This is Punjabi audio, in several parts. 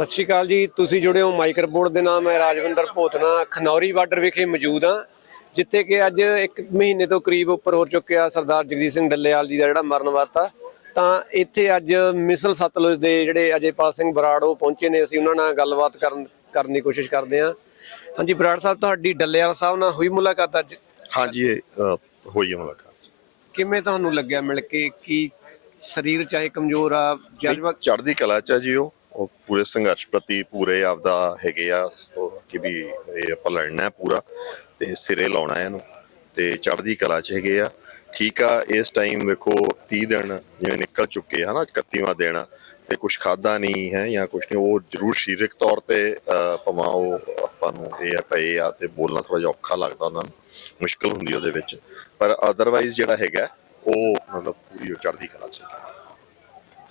ਸਤਿ ਸ਼੍ਰੀ ਅਕਾਲ ਜੀ। ਤੁਸੀਂ ਜੁੜੇ ਹੋ ਬੋਰਡ ਦੇ ਨਾਮ ਹੈ ਰਾਜਵਿੰਦਰ ਭੋਤਨਾ ਖਨੌਰੀ ਬਾਰਡਰ ਵਿਖੇ ਮੌਜੂਦ ਹਾਂ ਜਿੱਥੇ ਕਿ ਅੱਜ ਇੱਕ ਮਹੀਨੇ ਤੋਂ ਕਰੀਬ ਉੱਪਰ ਹੋ ਚੁੱਕਿਆ ਸਰਦਾਰ ਜਗਜੀਤ ਸਿੰਘ ਡੱਲੇਵਾਲ ਜੀ ਦਾ ਜਿਹੜਾ ਮਰਨ ਵਾਰਤਾ। ਤਾਂ ਇੱਥੇ ਅੱਜ ਮਿਸਲ ਸਤਲੁਜ ਦੇ ਜਿਹੜੇ ਅਜੇਪਾਲ ਸਿੰਘ ਬਰਾੜ ਉਹ ਪਹੁੰਚੇ ਨੇ ਅਸੀਂ ਉਹਨਾਂ ਨਾਲ ਗੱਲਬਾਤ ਕਰਨ ਕਰਨ ਦੀ ਕੋਸ਼ਿਸ਼ ਕਰਦੇ ਹਾਂ। ਹਾਂਜੀ ਬਰਾੜ ਸਾਹਿਬ ਤੁਹਾਡੀ ਡੱਲੇਵਾਲ ਸਾਹਿਬ ਨਾਲ ਹੋਈ ਮੁਲਾਕਾਤ ਅੱਜ? ਹਾਂਜੀ ਹੋਈ ਹੈ ਮੁਲਾਕਾਤ। ਕਿਵੇਂ ਤੁਹਾਨੂੰ ਲੱਗਿਆ ਮਿਲ ਕੇ? ਕਿ ਸਰੀਰ ਚਾਹੇ ਕਮਜ਼ੋਰ ਆ ਜਜ਼ਬਾ ਚੜ੍ਹਦੀ ਕਲਾ ਚ ਆ ਜੀ ਉਹ। ਉਹ ਪੂਰੇ ਸੰਘਰਸ਼ ਪ੍ਰਤੀ ਪੂਰੇ ਆਪਦਾ ਹੈਗੇ ਆ ਉਹ ਕਿ ਵੀ ਇਹ ਆਪਾਂ ਲੜਨਾ ਹੈ ਪੂਰਾ ਤੇ ਸਿਰੇ ਲਾਉਣਾ ਹੈ ਇਹਨੂੰ ਤੇ ਚੜ੍ਹਦੀ ਕਲਾ ਚ ਹੈਗੇ ਆ। ਠੀਕ ਆ ਇਸ ਟਾਈਮ ਵੇਖੋ 30 ਦਿਨ ਜਿਵੇਂ ਨਿਕਲ ਚੁੱਕੇ ਹਨ 31ਵਾਂ ਦਿਨ ਆ, ਤੇ ਕੁਝ ਖਾਦਾ ਨਹੀਂ ਹੈ ਜਾਂ ਕੁਝ ਨਹੀਂ ਉਹ ਜ਼ਰੂਰ ਸਰੀਰਕ ਤੌਰ ਤੇ ਅ, ਭਾਵੇਂ ਉਹ ਆਪਾਂ ਨੂੰ ਇਹ ਆ ਪਏ ਆ ਤੇ ਬੋਲਣਾ ਥੋੜਾ ਜਿਹਾ ਔਖਾ ਲੱਗਦਾ ਉਹਨਾਂ ਨੂੰ ਮੁਸ਼ਕਲ ਹੁੰਦੀ ਉਹਦੇ ਵਿੱਚ। ਪਰ ਅਦਰਵਾਈਜ਼ ਜਿਹੜਾ ਹੈਗਾ ਉਹ ਮਤਲਬ ਪੂਰੀ ਉਹ ਚੜ੍ਹਦੀ ਕਲਾ ਚ।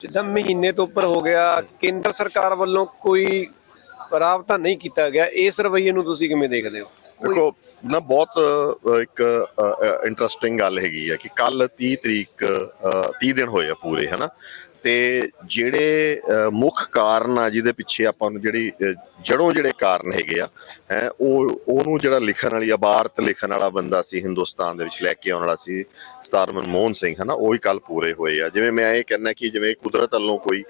ਜਿੱਦਾਂ ਮਹੀਨੇ ਤੋਂ ਉੱਪਰ ਹੋ ਗਿਆ, ਕੇਂਦਰ ਸਰਕਾਰ ਵੱਲੋਂ ਕੋਈ ਰਾਬਤਾ ਨਹੀਂ ਕੀਤਾ ਗਿਆ। ਇਸ ਰਵੱਈਏ ਨੂੰ ਤੁਸੀਂ ਕਿਵੇਂ ਦੇਖਦੇ ਹੋ? ਦੇਖੋ ਨਾ ਬਹੁਤ ਇੱਕ ਇੰਟਰਸਟਿੰਗ ਗੱਲ ਹੈਗੀ ਹੈ ਕਿ ਕੱਲ 30 ਤਰੀਕ ਅ, 30 ਦਿਨ ਹੋਏ ਆ ਪੂਰੇ ਹਨਾ? ਤੇ ਜਿਹੜੇ ਮੁੱਖ ਕਾਰਨ ਆ ਜਿਹਦੇ ਪਿੱਛੇ ਆਪਾਂ ਨੂੰ ਜਿਹੜੀ ਜੜੋਂ ਜਿਹੜੇ ਕਾਰਨ ਹੈਗੇ ਆ ਹੈ ਉਹ ਉਹਨੂੰ ਜਿਹੜਾ ਲਿਖਣ ਵਾਲੀ ਇਬਾਰਤ ਲਿਖਣ ਵਾਲਾ ਬੰਦਾ ਸੀ ਹਿੰਦੁਸਤਾਨ ਦੇ ਵਿੱਚ ਲੈ ਕੇ ਆਉਣ ਵਾਲਾ ਸੀ ਸਰਦਾਰ ਮਨਮੋਹਨ ਸਿੰਘ ਹਨਾ? ਉਹ ਵੀ ਕੱਲ ਪੂਰੇ ਹੋਏ ਆ। ਜਿਵੇਂ ਮੈਂ ਇਹ ਕਹਿੰਦਾ ਕਿ ਜਿਵੇਂ ਕੁਦਰਤ ਵੱਲੋਂ ਕੋਈ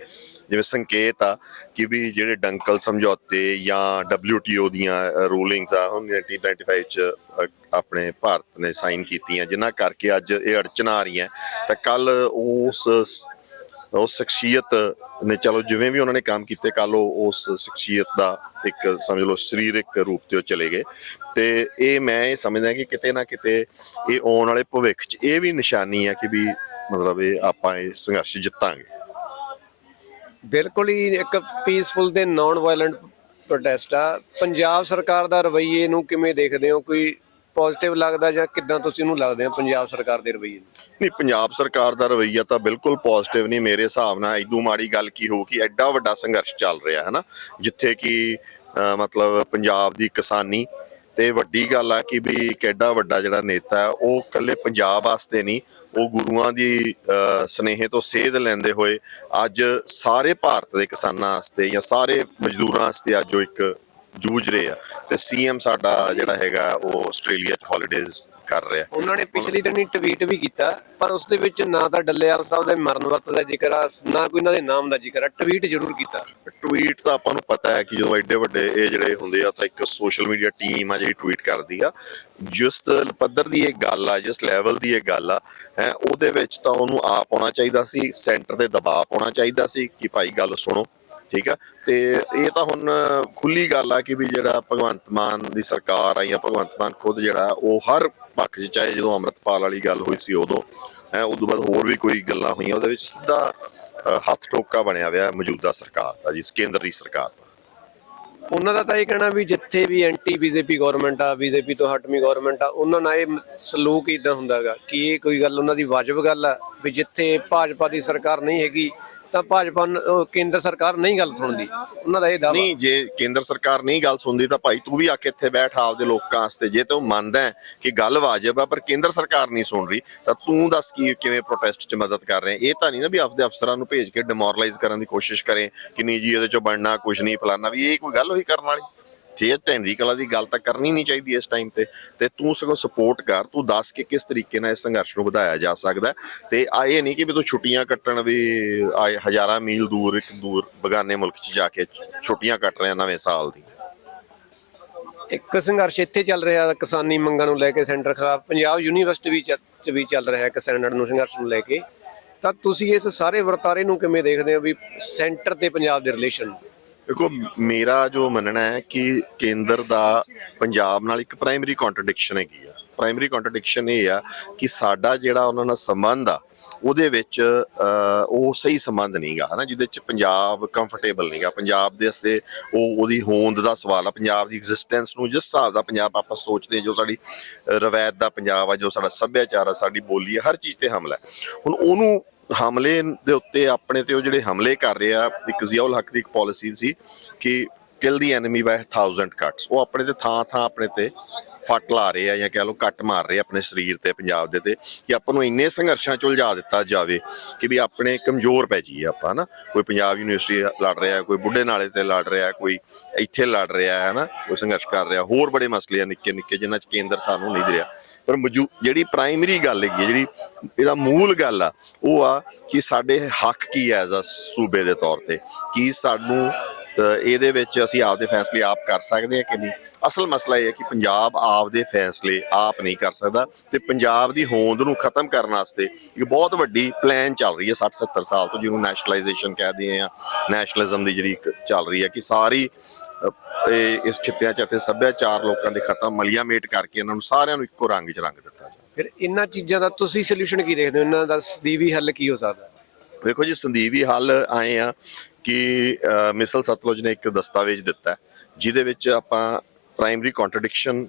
ਜਿਵੇਂ ਸੰਕੇਤ ਆ ਕਿ ਵੀ ਜਿਹੜੇ ਡੰਕਲ ਸਮਝੌਤੇ ਜਾਂ WTO ਦੀਆਂ ਰੂਲਿੰਗਸ ਆ, ਹੁਣ 1995 ਚ ਆਪਣੇ ਭਾਰਤ ਨੇ ਸਾਈਨ ਕੀਤੀਆਂ, ਜਿਨ੍ਹਾਂ ਕਰਕੇ ਅੱਜ ਇਹ ਅੜਚਨਾ ਆ ਰਹੀਆਂ। ਤਾਂ ਕੱਲ ਉਸ ਉਸ ਸ਼ਖਸੀਅਤ ਨੇ, ਚਲੋ ਜਿਵੇਂ ਵੀ ਉਹਨਾਂ ਨੇ ਕੰਮ ਕੀਤੇ, ਕੱਲ ਉਹ ਉਸ ਸ਼ਖਸੀਅਤ ਦਾ ਇੱਕ, ਸਮਝ ਲਓ, ਸਰੀਰਕ ਰੂਪ ਤੇ ਉਹ ਚਲੇ ਗਏ। ਤੇ ਇਹ ਮੈਂ ਇਹ ਸਮਝਦਾ ਕਿ ਕਿਤੇ ਨਾ ਕਿਤੇ ਇਹ ਆਉਣ ਵਾਲੇ ਭਵਿੱਖ 'ਚ ਇਹ ਵੀ ਨਿਸ਼ਾਨੀ ਆ ਕਿ ਵੀ ਮਤਲਬ ਇਹ ਆਪਾਂ ਇਹ ਸੰਘਰਸ਼ ਜਿੱਤਾਂਗੇ। ਬਿਲਕੁਲ ਹੀ ਇੱਕ ਪੀਸਫੁਲ ਤੇ ਨਾਨ ਵਾਇਲੈਂਟ ਪ੍ਰੋਟੈਸਟ ਆ। ਪੰਜਾਬ ਸਰਕਾਰ ਦਾ ਰਵਈਏ ਨੂੰ ਕਿਵੇਂ ਦੇਖਦੇ ਹੋ? ਕੋਈ ਪੋਜ਼ਿਟਿਵ ਲੱਗਦਾ ਜਾਂ ਕਿੱਦਾਂ ਤੁਸੀਂ ਉਹਨੂੰ ਲੱਗਦੇ ਹੋ ਪੰਜਾਬ ਸਰਕਾਰ ਦੇ ਰਵੱਈਏ ਨੂੰ? ਨਹੀਂ, ਪੰਜਾਬ ਸਰਕਾਰ ਦਾ ਰਵੱਈਆ ਤਾਂ ਬਿਲਕੁਲ ਪੋਜ਼ਿਟਿਵ ਨਹੀਂ। ਮੇਰੇ ਹਿਸਾਬ ਨਾਲ ਇਦੋਂ ਮਾੜੀ ਗੱਲ ਕੀ ਹੋਊ ਕਿ ਐਡਾ ਵੱਡਾ ਸੰਘਰਸ਼ ਚੱਲ ਰਿਹਾ ਹੈ ਨਾ ਜਿੱਥੇ ਕਿ ਮਤਲਬ ਪੰਜਾਬ ਦੀ ਕਿਸਾਨੀ ਤੇ ਵੱਡੀ ਗੱਲ ਆ ਕਿ ਵੀ ਕਿੱਡਾ ਵੱਡਾ ਜਿਹੜਾ ਨੇਤਾ ਉਹ ਇਕੱਲੇ ਪੰਜਾਬ ਵਾਸਤੇ ਨਹੀਂ ਉਹ ਗੁਰੂਆਂ ਦੀ ਅਹ, ਸਨੇਹੇ ਤੋਂ ਸੇਧ ਲੈਂਦੇ ਹੋਏ ਅੱਜ ਸਾਰੇ ਭਾਰਤ ਦੇ ਕਿਸਾਨਾਂ ਵਾਸਤੇ ਜਾਂ ਸਾਰੇ ਮਜ਼ਦੂਰਾਂ ਵਾਸਤੇ ਅੱਜ ਉਹ ਇੱਕ ਜੂਝ ਰਹੇ ਆ। ਤੇ ਸੀਐਮ ਸਾਡਾ ਜਿਹੜਾ ਹੈਗਾ ਉਹ ਆਸਟ੍ਰੇਲੀਆ 'ਚ ਹੌਲੀਡੇਜ਼ ਕਰ ਰਿਹਾ। ਉਹਨਾਂ ਨੇ ਪਿਛਲੀ ਦਿਨੀ ਟਵੀਟ ਵੀ ਕੀਤਾ ਪਰ ਉਸ ਦੇ ਵਿੱਚ ਨਾ ਤਾਂ ਡੱਲੇਵਾਲ ਸਾਹਿਬ ਦੇ ਮਰਨ ਵਰਤ ਦਾ ਜ਼ਿਕਰ ਆ ਨਾ ਕੋਈ ਇਹਨਾਂ ਦੇ ਨਾਮ ਦਾ ਜ਼ਿਕਰ ਆ। ਟਵੀਟ ਜ਼ਰੂਰ ਕੀਤਾ। ਟਵੀਟ ਤਾਂ ਆਪਾਂ ਨੂੰ ਪਤਾ ਹੈ ਕਿ ਜਦੋਂ ਐਡੇ ਵੱਡੇ ਇਹ ਜਿਹੜੇ ਹੁੰਦੇ ਆ ਤਾਂ ਇੱਕ ਸੋਸ਼ਲ ਮੀਡੀਆ ਟੀਮ ਆ ਜਿਹੜੀ ਟਵੀਟ ਕਰਦੀ ਆ। ਜਿਸ ਪੱਧਰ ਦੀ ਇਹ ਗੱਲ ਆ ਜਿਸ ਲੈਵਲ ਦੀ ਇਹ ਗੱਲ ਆ ਹੈ ਉਹਦੇ ਵਿੱਚ ਤਾਂ ਉਹਨੂੰ ਆਪ ਆਉਣਾ ਚਾਹੀਦਾ ਸੀ ਸੈਂਟਰ ਤੇ ਦਬਾਅ ਪਾਉਣਾ ਚਾਹੀਦਾ ਸੀ ਕਿ ਭਾਈ ਗੱਲ ਸੁਣੋ। ਠੀਕ ਆ? ਤੇ ਇਹ ਤਾਂ ਹੁਣ ਖੁੱਲੀ ਗੱਲ ਆ ਕਿ ਵੀ ਜਿਹੜਾ ਭਗਵੰਤ ਮਾਨ ਦੀ ਸਰਕਾਰ ਆ ਜਾਂ ਭਗਵੰਤ ਮਾਨ ਖੁਦ ਜਿਹੜਾ ਉਹ ਹਰ ਪੱਖ 'ਚ, ਚਾਹੇ ਜਦੋਂ ਅੰਮ੍ਰਿਤਪਾਲ ਵਾਲੀ ਗੱਲ ਹੋਈ ਸੀ ਉਦੋਂ, ਹੈ, ਉਦੋਂ ਬਾਅਦ ਹੋਰ ਵੀ ਕੋਈ ਗੱਲਾਂ ਹੋਈਆਂ, ਉਹਦੇ ਵਿੱਚ ਸਿੱਧਾ ਹੱਥ ਟੋਕਾ ਬਣਿਆ ਹੋਇਆ ਮੌਜੂਦਾ ਸਰਕਾਰ ਦਾ ਜੀ, ਕੇਂਦਰੀ ਸਰਕਾਰ ਦਾ। ਉਹਨਾਂ ਦਾ ਤਾਂ ਇਹ ਕਹਿਣਾ ਵੀ ਜਿੱਥੇ ਵੀ ਐਂਟੀ ਬੀਜੇਪੀ ਗਵਰਨਮੈਂਟ ਆ, ਬੀਜੇਪੀ ਤੋਂ ਹਟਮੀ ਗਵਰਨਮੈਂਟ ਆ, ਉਹਨਾਂ ਨਾਲ ਇਹ ਮ- ਸਲੂਕ ਇਦਾਂ ਹੁੰਦਾਗਾ ਕਿ ਇਹ ਕੋਈ ਗੱਲ, ਉਹਨਾਂ ਦੀ ਵਾਜਬ ਗੱਲ ਆ ਵੀ ਜਿੱਥੇ ਭਾਜਪਾ ਦੀ ਸਰਕਾਰ ਨਹੀਂ ਹੈਗੀ ਤਾਂ ਭਾਜਪਾ ਕੇਂਦਰ ਸਰਕਾਰ ਨਹੀਂ ਗੱਲ ਸੁਣਦੀ। ਉਹਨਾਂ ਦਾ ਇਹ ਦਾਅਵਾ। ਨਹੀਂ, ਜੇ ਕੇਂਦਰ ਸਰਕਾਰ ਨਹੀਂ ਗੱਲ ਸੁਣਦੀ ਤਾਂ ਭਾਈ ਤੂੰ ਵੀ ਆ ਕੇ ਇੱਥੇ ਬੈਠ ਆਪਦੇ ਲੋਕਾਂ ਵਾਸਤੇ। ਜੇ ਤੂੰ ਮੰਨਦਾ ਹੈ ਕਿ ਗੱਲ ਵਾਜਬ ਆ, ਪਰ ਕੇਂਦਰ ਸਰਕਾਰ ਨਹੀਂ ਸੁਣ ਰਹੀ, ਤਾਂ ਤੂੰ ਦੱਸ ਕੀ, ਕਿਵੇਂ ਪ੍ਰੋਟੈਸਟ 'ਚ ਮਦਦ ਕਰ ਰਹੇ ਇਹ ਤਾਂ ਨਹੀਂ ਨਾ ਵੀ ਆਪਦੇ ਅਫਸਰਾਂ ਨੂੰ ਭੇਜ ਕੇ ਡਿਮੋਰਲਾਈਜ਼ ਕਰਨ ਦੀ ਕੋਸ਼ਿਸ਼ ਕਰੇ ਕਿ ਨਹੀਂ ਜੀ ਇਹਦੇ 'ਚੋਂ ਬਣਨਾ ਕੁਝ ਨਹੀਂ, ਫਲਾਨਾ ਵੀ ਇਹ ਕੋਈ ਗੱਲ ਹੋਈ ਕਰਨ ਵਾਲੀ? ਠੀਕ ਢੈਂਦੀ ਕਲਾ ਦੀ ਗੱਲ ਤਾਂ ਕਰਨੀ ਨਹੀਂ ਚਾਹੀਦੀ ਇਸ ਟਾਈਮ ਤੇ। ਤੇ ਤੂੰ ਸਗੋਂ ਸਪੋਰਟ ਕਰ, ਤੂੰ ਦੱਸ ਕਿ ਕਿਸ ਤਰੀਕੇ ਨਾਲ ਇਸ ਸੰਘਰਸ਼ ਨੂੰ ਵਧਾਇਆ ਜਾ ਸਕਦਾ। ਤੇ ਆ ਇਹ ਨਹੀਂ ਕਿ ਵੀ ਤੂੰ ਛੁੱਟੀਆਂ ਕੱਟਣ ਵੀ ਆਏ ਹਜ਼ਾਰਾਂ ਮੀਲ ਦੂਰ, ਇੱਕ ਦੂਰ ਬਗਾਨੇ ਮੁਲਕ 'ਚ ਜਾ ਕੇ ਛੁੱਟੀਆਂ ਕੱਟ ਰਿਹਾ ਨਵੇਂ ਸਾਲ ਦੀ। ਇੱਕ ਸੰਘਰਸ਼ ਇੱਥੇ ਚੱਲ ਰਿਹਾ, ਕਿਸਾਨੀ ਮੰਗਾਂ ਨੂੰ ਲੈ ਕੇ ਸੈਂਟਰ ਖਿਲਾਫ ਪੰਜਾਬ ਯੂਨੀਵਰਸਿਟੀ ਵੀ ਚ ਵੀ ਚੱਲ ਰਿਹਾ ਇੱਕ ਨੂੰ ਸੰਘਰਸ਼ ਨੂੰ ਲੈ ਕੇ। ਤਾਂ ਤੁਸੀਂ ਇਸ ਸਾਰੇ ਵਰਤਾਰੇ ਨੂੰ ਕਿਵੇਂ ਦੇਖਦੇ ਹੋ ਵੀ ਸੈਂਟਰ ਤੇ ਪੰਜਾਬ ਦੇ ਰਿਲੇਸ਼ਨ ਦੇਖੋ ਮੇਰਾ ਜੋ ਮੰਨਣਾ ਹੈ ਕਿ ਕੇਂਦਰ ਦਾ ਪੰਜਾਬ ਨਾਲ ਇੱਕ ਪ੍ਰਾਇਮਰੀ ਕੰਟਰਡਿਕਸ਼ਨ ਹੈਗੀ ਆ। ਪ੍ਰਾਇਮਰੀ ਕੰਟਰਡਿਕਸ਼ਨ ਇਹ ਆ ਕਿ ਸਾਡਾ ਜਿਹੜਾ ਉਹਨਾਂ ਨਾਲ ਸੰਬੰਧ ਆ ਉਹਦੇ ਵਿੱਚ ਉਹ ਸਹੀ ਸੰਬੰਧ ਨਹੀਂਗਾ ਹਨਾ ਜਿਹਦੇ ਵਿੱਚ ਪੰਜਾਬ ਕੰਫਰਟੇਬਲ ਨਹੀਂਗਾ ਪੰਜਾਬ ਦੇ ਵਾਸਤੇ ਉਹ ਉਹਦੀ ਹੋਂਦ ਦਾ ਸਵਾਲ ਆ ਪੰਜਾਬ ਦੀ ਐਗਜ਼ਿਸਟੈਂਸ ਨੂੰ ਜਿਸ ਹਿਸਾਬ ਦਾ ਪੰਜਾਬ ਆਪਾਂ ਸੋਚਦੇ ਹਾਂ, ਜੋ ਸਾਡੀ ਰਵਾਇਤ ਦਾ ਪੰਜਾਬ ਆ ਜੋ ਸਾਡਾ ਸੱਭਿਆਚਾਰ ਆ ਸਾਡੀ ਬੋਲੀ ਆ ਹਰ ਚੀਜ਼ ਤੇ ਹਮਲਾ ਹੁਣ ਉਹਨੂੰ ਹਮਲੇ ਦੇ ਉੱਤੇ ਆਪਣੇ ਤੇ ਉਹ ਜਿਹੜੇ ਹਮਲੇ ਕਰ ਰਹੇ ਆ, ਇੱਕ ਜ਼ਿਆਉਲ ਹੱਕ ਦੀ ਇੱਕ ਪਾਲਿਸੀ ਸੀ ਕਿ kill the enemy by 1000 cuts ਉਹ ਆਪਣੇ ਤੇ ਥਾਂ ਥਾਂ ਆਪਣੇ ਤੇ ਫੱਟ ਲਾ ਰਹੇ ਆ ਜਾਂ ਕਹਿ ਲਓ ਕੱਟ ਮਾਰ ਰਹੇ ਆਪਣੇ ਸਰੀਰ ਤੇ, ਪੰਜਾਬ ਦੇ ਤੇ, ਕਿ ਆਪਾਂ ਨੂੰ ਇੰਨੇ ਸੰਘਰਸ਼ਾਂ ਚ ਉਲਝਾ ਦਿੱਤਾ ਜਾਵੇ ਕਿ ਵੀ ਆਪਣੇ ਕਮਜ਼ੋਰ ਪੈ ਜਾਈਏ ਆਪਾਂ, ਹਨਾ? ਕੋਈ ਪੰਜਾਬ ਯੂਨੀਵਰਸਿਟੀ ਲੜ ਰਿਹਾ, ਕੋਈ ਬੁੱਢੇ ਨਾਲੇ ਤੇ ਲੜ ਰਿਹਾ, ਕੋਈ ਇੱਥੇ ਲੜ ਰਿਹਾ ਹੈ ਨਾ ਕੋਈ ਸੰਘਰਸ਼ ਕਰ ਰਿਹਾ, ਹੋਰ ਬੜੇ ਮਸਲੇ ਆ ਨਿੱਕੇ ਨਿੱਕੇ, ਜਿਨ੍ਹਾਂ ਚ ਕੇਂਦਰ ਸਾਨੂੰ ਨਹੀਂ ਦੇ ਰਿਹਾ। ਪਰ ਮੌਜੂ, ਜਿਹੜੀ ਪ੍ਰਾਇਮਰੀ ਗੱਲ ਹੈਗੀ ਹੈ ਜਿਹੜੀ ਇਹਦਾ ਮੂਲ ਗੱਲ ਆ, ਉਹ ਆ ਕਿ ਸਾਡੇ ਹੱਕ ਕੀ ਹੈ ਐਜ਼ ਅ ਸੂਬੇ ਦੇ ਤੌਰ ਤੇ? ਕੀ ਸਾਨੂੰ ਇਹਦੇ ਵਿੱਚ ਅਸੀਂ ਆਪਦੇ ਫੈਸਲੇ ਆਪ ਕਰ ਸਕਦੇ ਹਾਂ ਕਿ ਨਹੀਂ? ਅਸਲ ਮਸਲਾ ਇਹ ਹੈ ਕਿ ਪੰਜਾਬ ਆਪਦੇ ਫੈਸਲੇ ਆਪ ਨਹੀਂ ਕਰ ਸਕਦਾ ਤੇ ਪੰਜਾਬ ਦੀ ਹੋਂਦ ਨੂੰ ਖਤਮ ਕਰਨ ਵਾਸਤੇ ਇੱਕ ਬਹੁਤ ਵੱਡੀ ਪਲਾਨ ਚੱਲ ਰਹੀ ਹੈ 60 70 ਸਾਲ ਤੋਂ ਜਿਹਨੂੰ ਨੈਸ਼ਨਲਾਈਜੇਸ਼ਨ ਕਹਦੇ ਆ ਨੈਸ਼ਨਲਿਜ਼ਮ ਦੀ ਜਿਹੜੀ ਚੱਲ ਰਹੀ ਹੈ ਕਿ ਸਾਰੀ ਇਹ ਇਸ ਖਿੱਤਿਆਂ ਚ ਅਤੇ ਸੱਭਿਆਚਾਰ ਲੋਕਾਂ ਦੇ ਖਤਮ ਮਲੀਆਮੇਟ ਕਰਕੇ ਇਹਨਾਂ ਨੂੰ ਸਾਰਿਆਂ ਨੂੰ ਇੱਕੋ ਰੰਗ 'ਚ ਰੰਗ ਦਿੱਤਾ ਜਾਵੇ। ਫਿਰ ਇਹਨਾਂ ਚੀਜ਼ਾਂ ਦਾ ਤੁਸੀਂ ਸੋਲੂਸ਼ਨ ਕੀ ਦੇਖਦੇ ਹੋ? ਇਹਨਾਂ ਦਾ ਸਦੀਵੀ ਹੱਲ ਕੀ ਹੋ ਸਕਦਾ? ਵੇਖੋ ਜੀ ਸੰਦੀਵੀ ਹੱਲ ਆਏ ਆ। ਕਿ ਮਿਸਲ ਸਤਲੁਜ ਨੇ ਇੱਕ ਦਸਤਾਵੇਜ਼ ਦਿੱਤਾ ਜਿਹਦੇ ਵਿੱਚ ਆਪਾਂ ਪ੍ਰਾਇਮਰੀ ਕੰਟਰਡਿਕਸ਼ਨ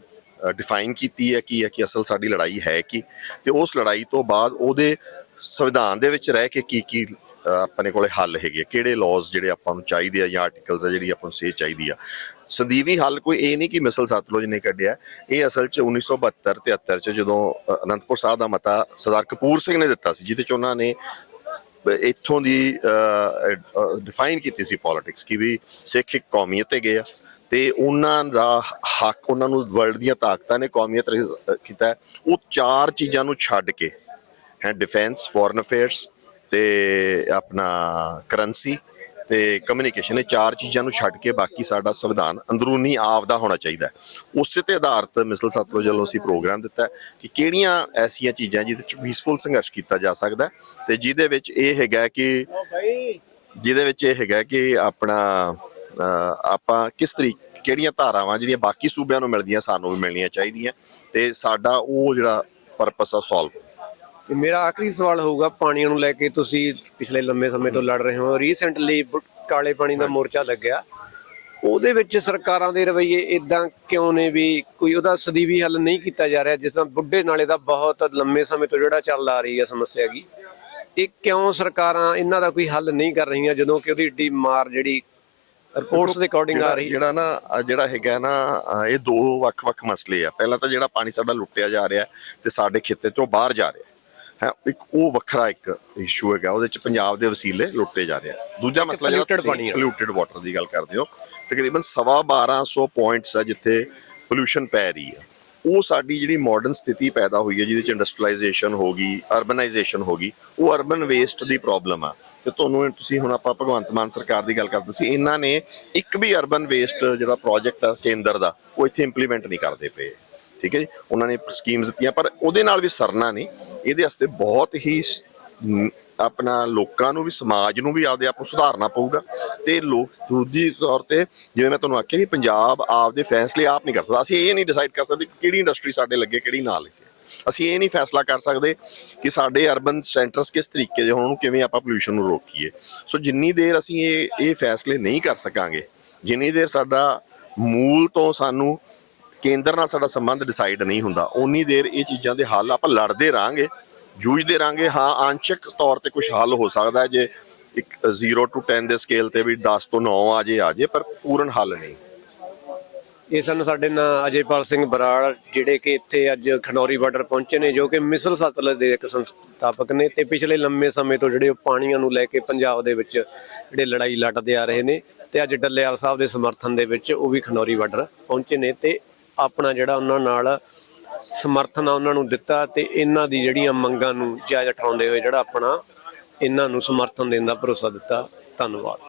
ਡਿਫਾਈਨ ਕੀਤੀ ਹੈ ਕੀ ਹੈ ਕਿ ਅਸਲ ਸਾਡੀ ਲੜਾਈ ਹੈ ਕੀ ਤੇ ਉਸ ਲੜਾਈ ਤੋਂ ਬਾਅਦ ਉਹਦੇ ਸੰਵਿਧਾਨ ਦੇ ਵਿੱਚ ਰਹਿ ਕੇ ਕੀ ਕੀ ਆਪਣੇ ਕੋਲੇ ਹੱਲ ਹੈਗੇ ਆ, ਕਿਹੜੇ ਲਾਜ਼ ਜਿਹੜੇ ਆਪਾਂ ਨੂੰ ਚਾਹੀਦੇ ਆ ਜਾਂ ਆਰਟੀਕਲਸ ਆ ਜਿਹੜੀ ਆਪਾਂ ਨੂੰ ਸੇ ਚਾਹੀਦੀ ਆ। ਸੰਦੀਵੀ ਹੱਲ ਕੋਈ ਇਹ ਨਹੀਂ ਕਿ ਮਿਸਲ ਸਤਲੁਜ ਨੇ ਕੱਢਿਆ ਇਹ ਅਸਲ 'ਚ 1972 73 'ਚ ਜਦੋਂ ਅਨੰਦਪੁਰ ਸਾਹਿਬ ਦਾ ਮਤਾ ਸਰਦਾਰ ਕਪੂਰ ਸਿੰਘ ਨੇ ਦਿੱਤਾ ਸੀ ਜਿਹਦੇ 'ਚ ਉਹਨਾਂ ਨੇ ਇੱਥੋਂ ਦੀ ਡਿਫਾਈਨ ਕੀਤੀ ਸੀ ਪੋਲਿਟਿਕਸ ਕਿ ਵੀ ਸਿੱਖ ਇੱਕ ਕੌਮੀਅਤ ਤੇ ਗਏ ਆ ਤੇ ਉਹਨਾਂ ਦਾ ਹੱਕ, ਉਹਨਾਂ ਨੂੰ ਵਰਲਡ ਦੀਆਂ ਤਾਕਤਾਂ ਨੇ ਕੌਮੀਅਤ ਕੀਤਾ। ਉਹ ਚਾਰ ਚੀਜ਼ਾਂ ਨੂੰ ਛੱਡ ਕੇ ਹੈ ਡਿਫੈਂਸ ਫੋਰਨ ਅਫੇਅਰਸ ਤੇ ਆਪਣਾ ਕਰੰਸੀ ਤੇ ਕਮਿਊਨੀਕੇਸ਼ਨ ਇਹ ਚਾਰ ਚੀਜ਼ਾਂ ਨੂੰ ਛੱਡ ਕੇ ਬਾਕੀ ਸਾਡਾ ਸੰਵਿਧਾਨ ਅੰਦਰੂਨੀ ਆਪ ਦਾ ਹੋਣਾ ਚਾਹੀਦਾ। ਉਸੇ ਤੇ ਆਧਾਰਿਤ ਮਿਸਲ ਸਤਲੁਜ ਵੱਲੋਂ ਅਸੀਂ ਪ੍ਰੋਗਰਾਮ ਦਿੱਤਾ ਕਿ ਕਿਹੜੀਆਂ ਐਸੀਆਂ ਚੀਜ਼ਾਂ ਜਿਹਦੇ ਵਿੱਚ ਪੀਸਫੁਲ ਸੰਘਰਸ਼ ਕੀਤਾ ਜਾ ਸਕਦਾ ਹੈ ਤੇ ਜਿਹਦੇ ਵਿੱਚ ਇਹ ਹੈਗਾ ਕਿ ਜਿਹਦੇ ਵਿੱਚ ਇਹ ਹੈਗਾ ਕਿ ਆਪਣਾ ਆਪਾਂ ਕਿਸ ਤਰੀਕੇ, ਕਿਹੜੀਆਂ ਧਾਰਾਵਾਂ ਜਿਹੜੀਆਂ ਬਾਕੀ ਸੂਬਿਆਂ ਨੂੰ ਮਿਲਦੀਆਂ ਸਾਨੂੰ ਵੀ ਮਿਲਣੀਆਂ ਚਾਹੀਦੀਆਂ ਤੇ ਸਾਡਾ ਉਹ ਜਿਹੜਾ ਪਰਪਸ ਆ ਸੋਲਵ ਤੇ ਮੇਰਾ ਆਖਰੀ ਸਵਾਲ ਹੋਊਗਾ ਪਾਣੀ ਨੂੰ ਲੈ ਕੇ ਤੁਸੀਂ ਪਿਛਲੇ ਲੰਮੇ ਸਮੇਂ ਤੋਂ ਲੜ ਰਹੇ ਹੋ। ਰੀਸੈਂਟਲੀ ਕਾਲੇ ਪਾਣੀ ਦਾ ਮੋਰਚਾ ਲੱਗਿਆ। ਉਹਦੇ ਵਿੱਚ ਸਰਕਾਰਾਂ ਦੇ ਰਵੱਈਏ ਇਦਾਂ ਕਿਉਂ ਨੇ ਵੀ ਕੋਈ ਉਹਦਾ ਸਦੀਵੀ ਹੱਲ ਨਹੀਂ ਕੀਤਾ ਜਾ ਰਿਹਾ ਜਿਸ ਤਰ੍ਹਾਂ ਬੁੱਢੇ ਨਾਲੇ ਦਾ ਬਹੁਤ ਲੰਮੇ ਸਮੇਂ ਤੋਂ ਜਿਹੜਾ ਚੱਲ ਆ ਰਹੀ ਹੈ ਸਮੱਸਿਆ ਹੈਗੀ। ਇਹ ਕਿਉਂ ਸਰਕਾਰਾਂ ਇਹਨਾਂ ਦਾ ਕੋਈ ਹੱਲ ਨਹੀਂ ਕਰ ਰਹੀਆਂ ਜਦੋਂ ਕਿ ਉਹਦੀ ਡੀ ਮਾਰ ਜਿਹੜੀ ਰਿਪੋਰਟਸ ਦੇ ਅਕੋਰਡਿੰਗ ਆ ਰਹੀ ਜਿਹੜਾ ਨਾ ਜਿਹੜਾ ਹੈਗਾ ਨਾ ਇਹ ਦੋ ਵੱਖ-ਵੱਖ ਮਸਲੇ ਆ। ਪਹਿਲਾਂ ਤਾਂ ਜਿਹੜਾ ਪਾਣੀ ਸਾਡਾ ਲੁੱਟਿਆ ਜਾ ਰਿਹਾ ਤੇ ਸਾਡੇ ਖੇਤੇ ਤੋਂ ਬਾਹਰ ਜਾ ਰਿਹਾ। ਹੈ ਇੱਕ ਉਹ ਵੱਖਰਾ ਇੱਕ ਇਸ਼ੂ ਹੈਗਾ ਉਹਦੇ ਚ ਪੰਜਾਬ ਦੇ ਵਸੀਲੇ ਲੁੱਟੇ ਜਾ ਰਹੇ ਆ। ਦੂਜਾ ਮਸਲਾ ਜਿਹੜਾ। ਪੋਲਿਊਟਡ ਵਾਟਰ ਦੀ ਗੱਲ ਕਰਦੇ ਹੋ ਤਕਰੀਬਨ ਸਵਾ 1200 ਪੁਆਇੰਟਸ ਆ ਜਿੱਥੇ ਪੋਲਿਊਸ਼ਨ ਪੈ ਰਹੀ ਆ। ਉਹ ਸਾਡੀ ਜਿਹੜੀ ਮਾਡਰਨ ਸਥਿਤੀ ਪੈਦਾ ਹੋਈ ਹੈ ਜਿਹਦੇ ਚ ਇੰਡਸਟਰੀਲਾਈਜੇਸ਼ਨ ਹੋ ਗਈ ਅਰਬਨਾਈਜੇਸ਼ਨ ਹੋ ਗਈ ਉਹ ਅਰਬਨ ਵੇਸਟ ਦੀ ਪ੍ਰੋਬਲਮ ਆ। ਤੇ ਤੁਹਾਨੂੰ ਤੁਸੀਂ ਹੁਣ ਆਪਾਂ ਭਗਵੰਤ ਮਾਨ ਸਰਕਾਰ ਦੀ ਗੱਲ ਕਰਦੇ ਸੀ ਇਹਨਾਂ ਨੇ ਇੱਕ ਵੀ ਅਰਬਨ ਵੇਸਟ ਜਿਹੜਾ ਪ੍ਰੋਜੈਕਟ ਆ ਕੇਂਦਰ ਦਾ ਉਹ ਇੱਥੇ ਇੰਪਲੀਮੈਂਟ ਨਹੀਂ ਕਰਦੇ ਪਏ। ਠੀਕ ਹੈ ਜੀ, ਉਹਨਾਂ ਨੇ ਸਕੀਮਸ ਦਿੱਤੀਆਂ, ਪਰ ਉਹਦੇ ਨਾਲ ਵੀ ਸਰਨਾ ਨਹੀਂ। ਇਹਦੇ ਵਾਸਤੇ ਬਹੁਤ ਹੀ ਆਪਣਾ ਲੋਕਾਂ ਨੂੰ ਵੀ, ਸਮਾਜ ਨੂੰ ਵੀ ਆਪਦੇ ਆਪ ਨੂੰ ਸੁਧਾਰਨਾ ਪਊਗਾ। ਤੇ ਲੋਕ ਦੂਜੀ ਤੌਰ ਤੇ, ਜਿਵੇਂ ਮੈਂ ਤੁਹਾਨੂੰ ਆਖਿਆ ਕਿ ਪੰਜਾਬ ਆਪਦੇ ਫੈਸਲੇ ਆਪ ਨਹੀਂ ਕਰ ਸਕਦਾ। ਅਸੀਂ ਇਹ ਨਹੀਂ ਡਿਸਾਈਡ ਕਰ ਸਕਦੇ ਕਿ ਕਿਹੜੀ ਇੰਡਸਟਰੀ ਸਾਡੇ ਲੱਗੇ, ਕਿਹੜੀ ਨਾ ਲੱਗੇ। ਅਸੀਂ ਇਹ ਨਹੀਂ ਫੈਸਲਾ ਕਰ ਸਕਦੇ ਕਿ ਸਾਡੇ ਅਰਬਨ ਸੈਂਟਰਸ ਕਿਸ ਤਰੀਕੇ ਦੇ ਹੋਣ, ਉਹਨੂੰ ਕਿਵੇਂ ਆਪਾਂ ਪੋਲੂਸ਼ਨ ਨੂੰ ਰੋਕੀਏ। ਸੋ ਜਿੰਨੀ ਦੇਰ ਅਸੀਂ ਇਹ ਇਹ ਫੈਸਲੇ ਨਹੀਂ ਕਰ ਸਕਾਂਗੇ, ਜਿੰਨੀ ਦੇਰ ਸਾਡਾ ਮੂਲ ਤੋਂ ਸਾਨੂੰ ਕੇਂਦਰ ਨਾਲ ਸਾਡਾ ਸੰਬੰਧ ਡਿਸਾਈਡ ਨਹੀਂ ਹੁੰਦਾ। ਉਨੀ ਦੇਰ ਇਹ ਚੀਜ਼ਾਂ ਦੇ ਹੱਲ ਆਪਾਂ ਲੜਦੇ ਰਾਂਗੇ, ਜੂਝਦੇ ਰਾਂਗੇ। ਹਾਂ, ਆਂਸ਼ਿਕ ਤੌਰ ਤੇ ਕੁਝ ਹੱਲ ਹੋ ਸਕਦਾ ਹੈ ਜੇ ਇੱਕ 0 ਟੂ 10 ਦੇ ਸਕੇਲ ਤੇ ਵੀ 10 ਤੋਂ 9 ਆ ਜੇ ਆ ਜੇ, ਪਰ ਪੂਰਨ ਹੱਲ ਨਹੀਂ। ਇਹ ਸਨ ਸਾਡੇ ਨਾਲ ਅਜੇਪਾਲ ਸਿੰਘ ਬਰਾੜ, ਜਿਹੜੇ ਕਿ ਇੱਥੇ ਅੱਜ ਖਨੌਰੀ ਬਾਰਡਰ ਪਹੁੰਚੇ ਨੇ, ਜੋ ਕਿ ਮਿਸਰ ਸਤਲੁਜ ਦੇ ਇੱਕ ਸੰਸਥਾਪਕ ਨੇ ਤੇ ਪਿਛਲੇ ਲੰਮੇ ਸਮੇਂ ਤੋਂ ਜਿਹੜੇ ਉਹ ਪਾਣੀਆਂ ਨੂੰ ਲੈ ਕੇ ਪੰਜਾਬ ਦੇ ਵਿੱਚ ਜਿਹੜੇ ਲੜਾਈ ਲੜਦੇ ਆ ਰਹੇ ਨੇ ਤੇ ਅੱਜ ਡੱਲੇਵਾਲ ਸਾਹਿਬ ਦੇ ਸਮਰਥਨ ਦੇ ਵਿੱਚ ਉਹ ਵੀ ਖਨੌਰੀ ਬਾਰਡਰ ਪਹੁੰਚੇ ਨੇ ਤੇ ਆਪਣਾ ਜਿਹੜਾ ਉਹਨਾਂ ਨਾਲ ਸਮਰਥਨ ਆ ਉਹਨਾਂ ਨੂੰ ਦਿੱਤਾ ਤੇ ਇਹਨਾਂ ਦੀ ਜਿਹੜੀਆਂ ਮੰਗਾਂ ਨੂੰ ਜਾਇਜ਼ ਉਠਾਉਂਦੇ ਹੋਏ ਜਿਹੜਾ ਆਪਣਾ ਇਹਨਾਂ ਨੂੰ ਸਮਰਥਨ ਦੇਣ ਦਾ ਭਰੋਸਾ ਦਿੱਤਾ। ਧੰਨਵਾਦ।